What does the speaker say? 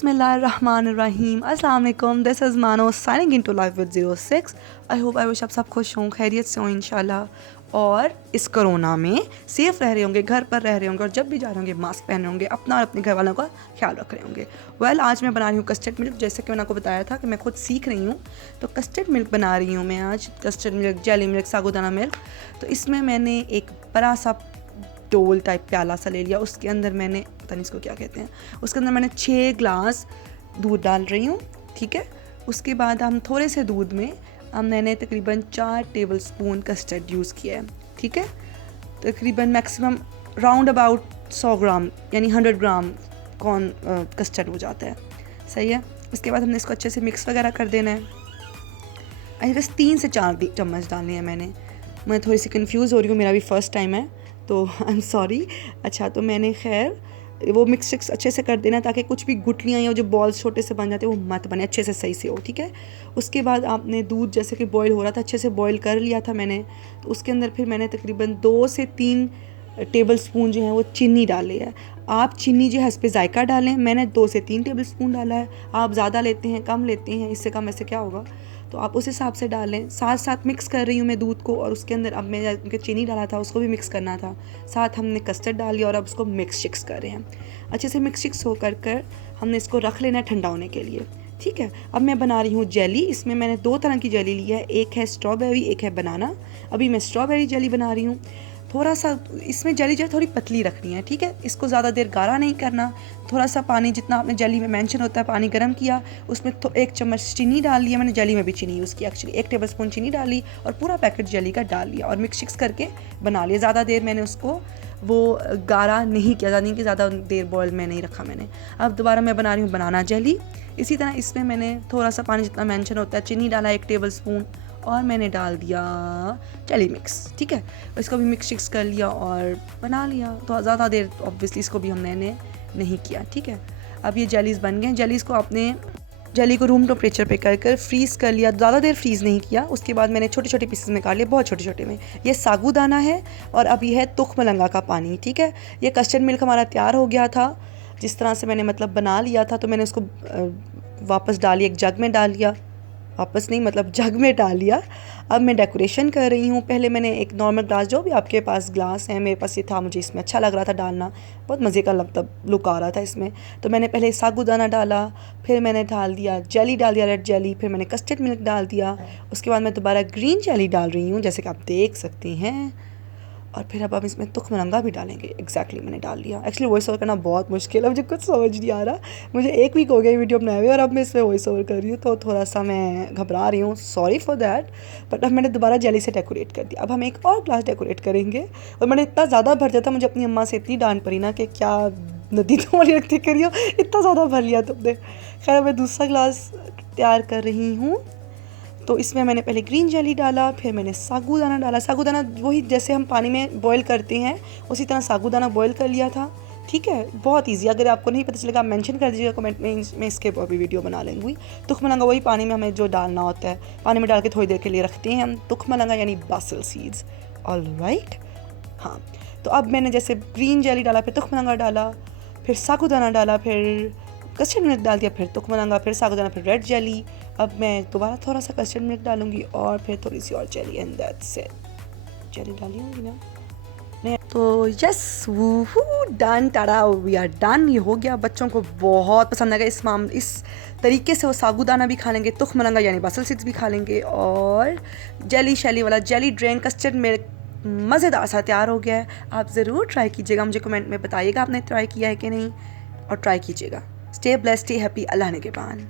बिस्मिल्लाहिर्रहमानिर्रहीम अस्सलाम वालेकुम, this is Mano signing in to life with 06। I wish आप सब खुश हों, खैरियत से हों इंशाल्लाह। और इस कोरोना में सेफ़ रह रहे होंगे, घर पर रह रहे होंगे और जब भी जा रहे होंगे मास्क पहन रहे होंगे, अपना और अपने घर वालों का ख्याल रख रहे होंगे। आज मैं बना रही हूँ कस्टर्ड मिल्क। जैसे कि मैंने आपको बताया था कि मैं खुद सीख रही हूँ, तो कस्टर्ड मिल्क बना रही हूँ मैं आज। कस्टर्ड मिल्क, जेली मिल्क, साबूदाना मिल्क। तो इसमें मैंने एक बड़ा सा डोल टाइप प्याला सा ले लिया। उसके अंदर मैंने, पता नहीं इसको क्या कहते हैं, उसके अंदर मैंने 6 ग्लास दूध डाल रही हूँ। ठीक है, उसके बाद हम थोड़े से दूध में मैंने तकरीबन 4 टेबल स्पून कस्टर्ड यूज़ किया है। ठीक है, तकरीबन मैक्सिमम राउंड अबाउट 100 ग्राम यानी 100 ग्राम कॉर्न कस्टर्ड हो जाता है। सही है। इसके बाद हमने इसको अच्छे से मिक्स वगैरह कर देना है। आई बस 3 से 4 चम्मच डालने हैं मैंने। मैं थोड़ी सी कंफ्यूज हो रही हूँ, मेरा भी फर्स्ट टाइम है तो आई एम सॉरी। अच्छा, तो मैंने खैर वो मिक्स अच्छे से कर देना ताकि कुछ भी गुठलियाँ या जो बॉल्स छोटे से बन जाते हैं वो मत बने, अच्छे से सही से हो। ठीक है, उसके बाद आपने दूध जैसे कि बॉईल हो रहा था, अच्छे से बॉईल कर लिया था मैंने। तो उसके अंदर फिर मैंने तकरीबन 2 से 3 टेबल स्पून जो है वो चीनी डाली है। आप चीनी जो है इस पर जायका डालें। मैंने 2 से 3 टेबल स्पून डाला है। आप ज़्यादा लेते हैं, कम लेते हैं, इससे कम ऐसे क्या होगा, तो आप उस हिसाब से डालें। साथ साथ मिक्स कर रही हूँ मैं दूध को, और उसके अंदर अब मैं चीनी डाला था उसको भी मिक्स करना था। साथ हमने कस्टर्ड डाल लिया और अब उसको मिक्स कर रहे हैं। अच्छे से मिक्स हो कर हमने इसको रख लेना है ठंडा होने के लिए। ठीक है, अब मैं बना रही हूँ जेली। इसमें मैंने 2 तरह की जेली ली है, एक है स्ट्रॉबेरी, एक है बनाना। अभी मैं स्ट्रॉबेरी जेली बना रही हूँ। थोड़ा सा इसमें जेली जो है थोड़ी पतली रखनी है। ठीक है, इसको ज़्यादा देर गाढ़ा नहीं करना। थोड़ा सा पानी, जितना आपने जेली में मेंशन होता है, पानी गर्म किया, उसमें 1 चम्मच चीनी डाल लिया। मैंने जेली में भी चीनी यूज़ किया एक्चुअली। 1 टेबल स्पून चीनी डाली और पूरा पैकेट जेली का डाल लिया और मिक्स करके बना लिया। ज़्यादा देर मैंने उसको वो गाढ़ा नहीं किया, यानी कि ज़्यादा देर बॉयल में नहीं रखा मैंने। अब दोबारा मैं बना रही हूँ बनाना जेली। इसी तरह इसमें मैंने थोड़ा सा पानी, जितना मेंशन होता है, चीनी डाला 1 टेबल स्पून और मैंने डाल दिया जेली मिक्स। ठीक है, इसको भी मिक्स कर लिया और बना लिया। तो ज़्यादा देर ऑब्वियसली इसको भी हमने नहीं किया। ठीक है, अब ये जेलीज़ बन गए। जेलीज़ को आपने जेली को रूम टेम्परेचर पे कर फ्रीज़ कर लिया। ज़्यादा देर फ्रीज़ नहीं किया। उसके बाद मैंने छोटे छोटे पीसेस में काट लिए, बहुत छोटे छोटे में। ये साबूदाना है और अब ये है तुख्मलंगा का पानी। ठीक है, ये कस्टर्ड मिल्क हमारा तैयार हो गया था। जिस तरह से मैंने मतलब बना लिया था, तो मैंने उसको वापस डाली, एक जग में डाल लिया। वापस नहीं, मतलब जग में डाल लिया। अब मैं डेकोरेशन कर रही हूँ। पहले मैंने एक नॉर्मल ग्लास, जो भी आपके पास ग्लास है, मेरे पास ये था, मुझे इसमें अच्छा लग रहा था डालना, बहुत मज़े का लुक आ रहा था इसमें। तो मैंने पहले साबूदाना डाला, फिर मैंने डाल दिया जेली, डाल दिया रेड जेली, फिर मैंने कस्टर्ड मिल्क डाल दिया। उसके बाद मैं दोबारा ग्रीन जेली डाल रही हूँ, जैसे कि आप देख सकती हैं। और फिर अब हम इसमें तुख्मलंगा भी डालेंगे। एग्जैक्टली मैंने डाल लिया। एक्चुअली वॉइस ओवर करना बहुत मुश्किल है, मुझे कुछ समझ नहीं आ रहा। मुझे 1 वीक हो गया वीडियो बनाए हुए और अब मैं इसमें वॉइस ओवर कर रही हूँ, तो थोड़ा सा मैं घबरा रही हूँ, सॉरी फॉर दैट। बट अब मैंने दोबारा जेली से डेकोरेट कर दिया। अब हम एक और ग्लास डेकोरेट करेंगे। और मैंने इतना ज़्यादा भर दिया था, मुझे अपनी अम्मा से इतनी डांट पड़ी ना कि क्या नदी तुम्हारी रखती करी हो, इतना ज़्यादा भर लिया तुमने। खैर, मैं दूसरा ग्लास तैयार कर रही हूँ। तो इसमें मैंने पहले ग्रीन जेली डाला, फिर मैंने साबूदाना डाला। साबूदाना वही जैसे हम पानी में बॉईल करते हैं उसी तरह साबूदाना बॉईल कर लिया था। ठीक है, बहुत इजी। अगर आपको नहीं पता चलेगा आप मेंशन कर दीजिएगा कमेंट में, मैं इसके भी वीडियो बना लेंगी। तुख्मलंगा वही पानी में हमें जो डालना होता है, पानी में डाल के थोड़ी देर के लिए रखते हैं हम। तुख्मलंगा यानी बासल सीड्स। ऑलराइट, हाँ। तो अब मैंने जैसे ग्रीन जेली डाला, फिर तुख्मलंगा डाला, फिर साबूदाना डाला, फिर कस्टर्ड मिल्क डाल दिया, फिर तुख्मलंगा, फिर साबूदाना, फिर रेड जेली। अब मैं दोबारा थोड़ा सा कस्टर्ड मिल्क डालूंगी और फिर थोड़ी सी और jelly, and that's it. Jelly डाली होंगी ना? नहीं तो yes, woohoo, done, tada, we are done. ये हो गया। बच्चों को बहुत पसंद आएगा इस तरीके से। वो साबूदाना भी खा लेंगे, तुख्मलंगा यानी बासल सीड्स भी खा लेंगे, और जेली शैली वाला जेली ड्रिंक कस्टर्ड मिल्क मज़ेदार सा तैयार हो गया है। आप ज़रूर ट्राई कीजिएगा, मुझे कमेंट में बताइएगा आपने ट्राई किया है कि नहीं, और ट्राई कीजिएगा। Stay blessed, stay happy. अल्लाह ने के बान।